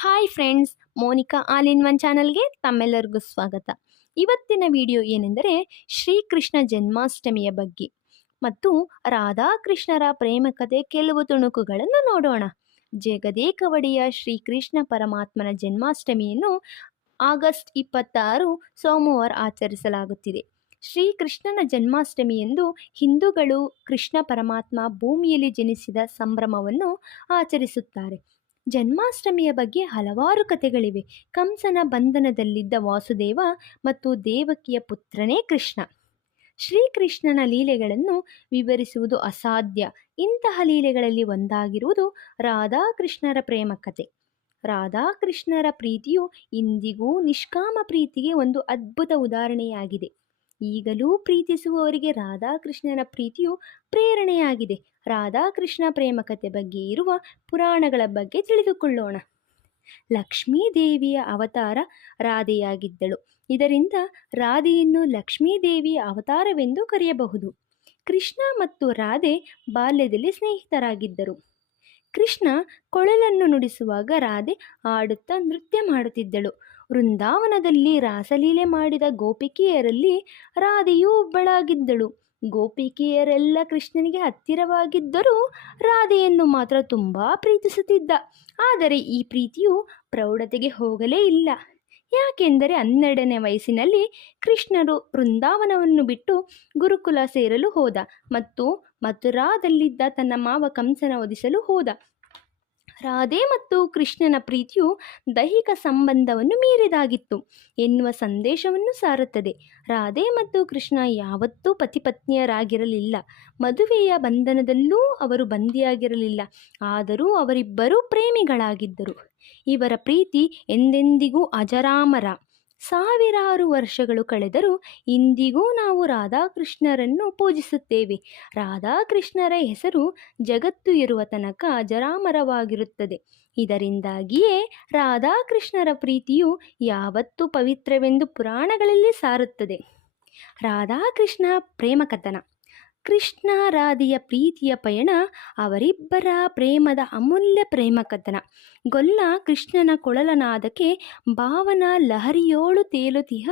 Hi friends, Monica all in one ಚಾನಲ್ಗೆ ತಮ್ಮೆಲ್ಲರಿಗೂ ಸ್ವಾಗತ. ಇವತ್ತಿನ ವಿಡಿಯೋ ಏನೆಂದರೆ ಶ್ರೀಕೃಷ್ಣ ಜನ್ಮಾಷ್ಟಮಿಯ ಬಗ್ಗೆ ಮತ್ತು ರಾಧಾಕೃಷ್ಣರ ಪ್ರೇಮ ಕಥೆ ಕೆಲವು ತುಣುಕುಗಳನ್ನು ನೋಡೋಣ. ಜಗದೇಕ ಒಡೆಯ ಶ್ರೀಕೃಷ್ಣ ಪರಮಾತ್ಮನ ಜನ್ಮಾಷ್ಟಮಿಯನ್ನು ಆಗಸ್ಟ್ 26 ಸೋಮವಾರ ಆಚರಿಸಲಾಗುತ್ತಿದೆ. ಶ್ರೀಕೃಷ್ಣನ ಜನ್ಮಾಷ್ಟಮಿಯಂದು ಹಿಂದೂಗಳು ಕೃಷ್ಣ ಪರಮಾತ್ಮ ಭೂಮಿಯಲ್ಲಿ ಜನಿಸಿದ ಸಂಭ್ರಮವನ್ನು ಆಚರಿಸುತ್ತಾರೆ. ಜನ್ಮಾಷ್ಟಮಿಯ ಬಗ್ಗೆ ಹಲವಾರು ಕಥೆಗಳಿವೆ. ಕಂಸನ ಬಂಧನದಲ್ಲಿದ್ದ ವಾಸುದೇವ ಮತ್ತು ದೇವಕಿಯ ಪುತ್ರನೇ ಕೃಷ್ಣ. ಶ್ರೀಕೃಷ್ಣನ ಲೀಲೆಗಳನ್ನು ವಿವರಿಸುವುದು ಅಸಾಧ್ಯ. ಇಂತಹ ಲೀಲೆಗಳಲ್ಲಿ ಒಂದಾಗಿರುವುದು ರಾಧಾಕೃಷ್ಣರ ಪ್ರೇಮ ಕಥೆ. ರಾಧಾಕೃಷ್ಣರ ಪ್ರೀತಿಯು ಇಂದಿಗೂ ನಿಷ್ಕಾಮ ಪ್ರೀತಿಗೆ ಒಂದು ಅದ್ಭುತ ಉದಾಹರಣೆಯಾಗಿದೆ. ಈಗಲೂ ಪ್ರೀತಿಸುವವರಿಗೆ ರಾಧಾಕೃಷ್ಣನ ಪ್ರೀತಿಯು ಪ್ರೇರಣೆಯಾಗಿದೆ. ರಾಧಾಕೃಷ್ಣ ಪ್ರೇಮ ಕಥೆ ಬಗ್ಗೆ ಇರುವ ಪುರಾಣಗಳ ಬಗ್ಗೆ ತಿಳಿದುಕೊಳ್ಳೋಣ. ಲಕ್ಷ್ಮೀದೇವಿಯ ಅವತಾರ ರಾಧೆಯಾಗಿದ್ದಳು. ಇದರಿಂದ ರಾಧೆಯನ್ನು ಲಕ್ಷ್ಮೀದೇವಿಯ ಅವತಾರವೆಂದು ಕರೆಯಬಹುದು. ಕೃಷ್ಣ ಮತ್ತು ರಾಧೆ ಬಾಲ್ಯದಲ್ಲಿ ಸ್ನೇಹಿತರಾಗಿದ್ದರು. ಕೃಷ್ಣ ಕೊಳಲನ್ನು ನುಡಿಸುವಾಗ ರಾಧೆ ಆಡುತ್ತಾ ನೃತ್ಯ ಮಾಡುತ್ತಿದ್ದಳು. ವೃಂದಾವನದಲ್ಲಿ ರಾಸಲೀಲೆ ಮಾಡಿದ ಗೋಪಿಕೆಯರಲ್ಲಿ ರಾಧೆಯೂ ಒಬ್ಬಳಾಗಿದ್ದಳು. ಗೋಪಿಕೆಯರೆಲ್ಲ ಕೃಷ್ಣನಿಗೆ ಹತ್ತಿರವಾಗಿದ್ದರೂ ರಾಧೆಯನ್ನು ಮಾತ್ರ ತುಂಬ ಪ್ರೀತಿಸುತ್ತಿದ್ದ. ಆದರೆ ಈ ಪ್ರೀತಿಯು ಪ್ರೌಢತೆಗೆ ಹೋಗಲೇ ಇಲ್ಲ. ಯಾಕೆಂದರೆ 12ನೇ ವಯಸ್ಸಿನಲ್ಲಿ ಕೃಷ್ಣರು ವೃಂದಾವನವನ್ನು ಬಿಟ್ಟು ಗುರುಕುಲ ಸೇರಲು ಹೋದ ಮತ್ತು ಮಥುರಾದಲ್ಲಿದ್ದ ತನ್ನ ಮಾವ ಕಂಸನ ವಧಿಸಲು ಹೋದ. ರಾಧೆ ಮತ್ತು ಕೃಷ್ಣನ ಪ್ರೀತಿಯು ದೈಹಿಕ ಸಂಬಂಧವನ್ನು ಮೀರಿದಾಗಿತ್ತು ಎನ್ನುವ ಸಂದೇಶವನ್ನು ಸಾರುತ್ತದೆ. ರಾಧೆ ಮತ್ತು ಕೃಷ್ಣ ಯಾವತ್ತೂ ಪತಿಪತ್ನಿಯರಾಗಿರಲಿಲ್ಲ. ಮದುವೆಯ ಬಂಧನದಲ್ಲೂ ಅವರು ಬಂದಿಯಾಗಿರಲಿಲ್ಲ. ಆದರೂ ಅವರಿಬ್ಬರೂ ಪ್ರೇಮಿಗಳಾಗಿದ್ದರು. ಇವರ ಪ್ರೀತಿ ಎಂದೆಂದಿಗೂ ಅಜರಾಮರ. ಸಾವಿರಾರು ವರ್ಷಗಳು ಕಳೆದರೂ ಇಂದಿಗೂ ನಾವು ರಾಧಾಕೃಷ್ಣರನ್ನು ಪೂಜಿಸುತ್ತೇವೆ. ರಾಧಾಕೃಷ್ಣರ ಹೆಸರು ಜಗತ್ತು ಇರುವ ತನಕ ಅಜರಾಮರವಾಗಿರುತ್ತದೆ. ಇದರಿಂದಾಗಿಯೇ ರಾಧಾಕೃಷ್ಣರ ಪ್ರೀತಿಯು ಯಾವತ್ತೂ ಪವಿತ್ರವೆಂದು ಪುರಾಣಗಳಲ್ಲಿ ಸಾರುತ್ತದೆ. ರಾಧಾಕೃಷ್ಣ ಪ್ರೇಮ ಕಥನ. ಕೃಷ್ಣ ರಾಧೆಯ ಪ್ರೀತಿಯ ಪಯಣ, ಅವರಿಬ್ಬರ ಪ್ರೇಮದ ಅಮೂಲ್ಯ ಪ್ರೇಮ ಕಥನ. ಗೊಲ್ಲ ಕೃಷ್ಣನ ಕೊಳಲನಾದಕ್ಕೆ ಭಾವನ ಲಹರಿಯೋಳು ತೇಲುತಿಹ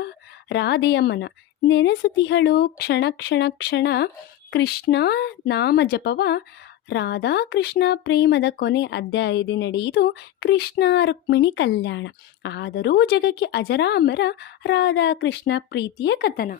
ರಾಧೆಯ ಮನ. ನೆನೆಸುತಿಹಳು ಕ್ಷಣ ಕ್ಷಣ ಕ್ಷಣ ಕೃಷ್ಣ ನಾಮ ಜಪವ. ರಾಧಾಕೃಷ್ಣ ಪ್ರೇಮದ ಕೊನೆ ಅಧ್ಯಾಯದ ನಡೆಯಿತು ಕೃಷ್ಣ ರುಕ್ಮಿಣಿ ಕಲ್ಯಾಣ. ಆದರೂ ಜಗಕ್ಕೆ ಅಜರಾಮರ ರಾಧಾಕೃಷ್ಣ ಪ್ರೀತಿಯ ಕಥನ.